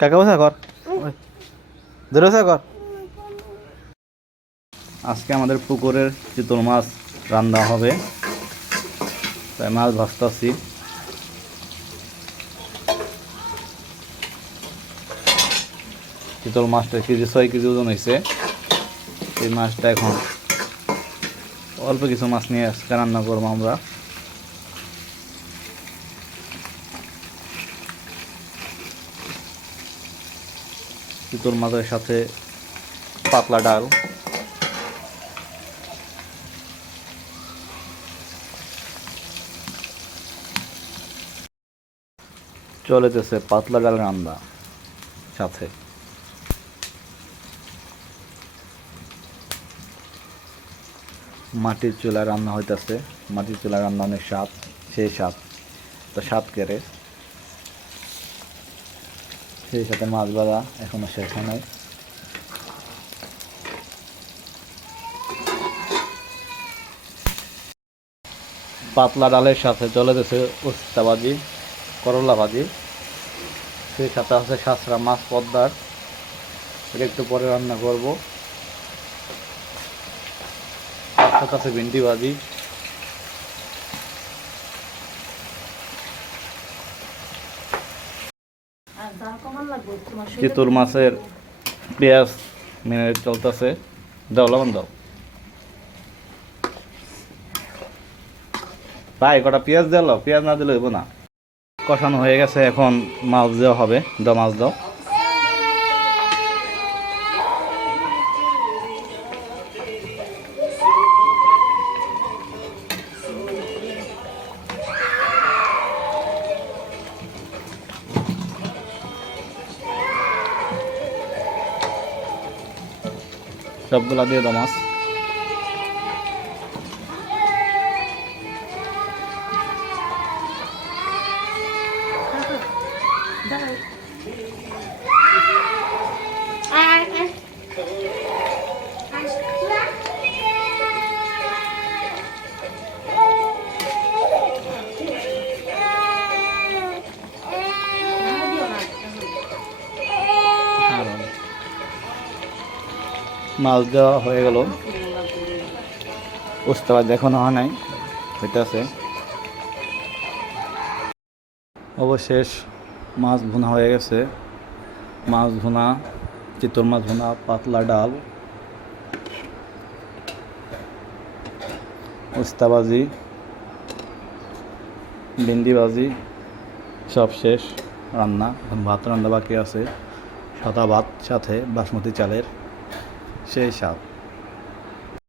কাকা বসা কর ধরে বসা কর। আজকে আমাদের পুকুরের চিতল মাছ রান্না হবে, তাই মাছ ভাজতেছি। চিতল মাছটা কেজি 6 কেজি ওজন হয়েছে। এই মাছটা এখন অল্প কিছু মাছ নিয়ে আজকে রান্না করবো আমরা। চিতল মাছের সাথে পাতলা ডাল, চলেতেছে পাতলা ডাল রান্না, সাথে মাটির চুলায় রান্না হইতেছে। মাটির চুলায় রান্না অনেক স্বাদ, সেই স্বাদ তো স্বাদ কেড়ে। সেই সাথে মাছ ভাজা এখনো শেষ হয় নাই। পাতলা ডালের সাথে চলেতেছে উস্তা ভাজি, করলা ভাজি, সেই সাথে আছে শাঁসরা মাছ পদ্মার, এটা একটু পরে রান্না করব। তার সাথে আছে ভিন্ডি ভাজি। চিতল মাছের পেঁয়াজ মেরে চলতেছে। দাও লবণ দাও ভাই, কটা পেঁয়াজ দিল, পেঁয়াজ না দিলে হইব না। কষানো হয়ে গেছে, এখন মাছ দেওয়া হবে। দাও মাছ দাও। সবগুলা দিয়ে দাও মাছ। মাছ দেওয়া হয়ে গেল, বুঝতে পারছি এখনো হয় নাই, হইতেছে। অবশেষ মাছ ভুনা হয়ে গেছে। মাছ ভুনা, চিতল মাছ ভুনা, পাতলা ডাল, উস্তা ভাজি, ভিন্ডি ভাজি, সব শেষ রান্না। ভাত রান্না বাকি আছে, সাদা ভাত সাথে বাসমতি চালের, সেই স্বাদ।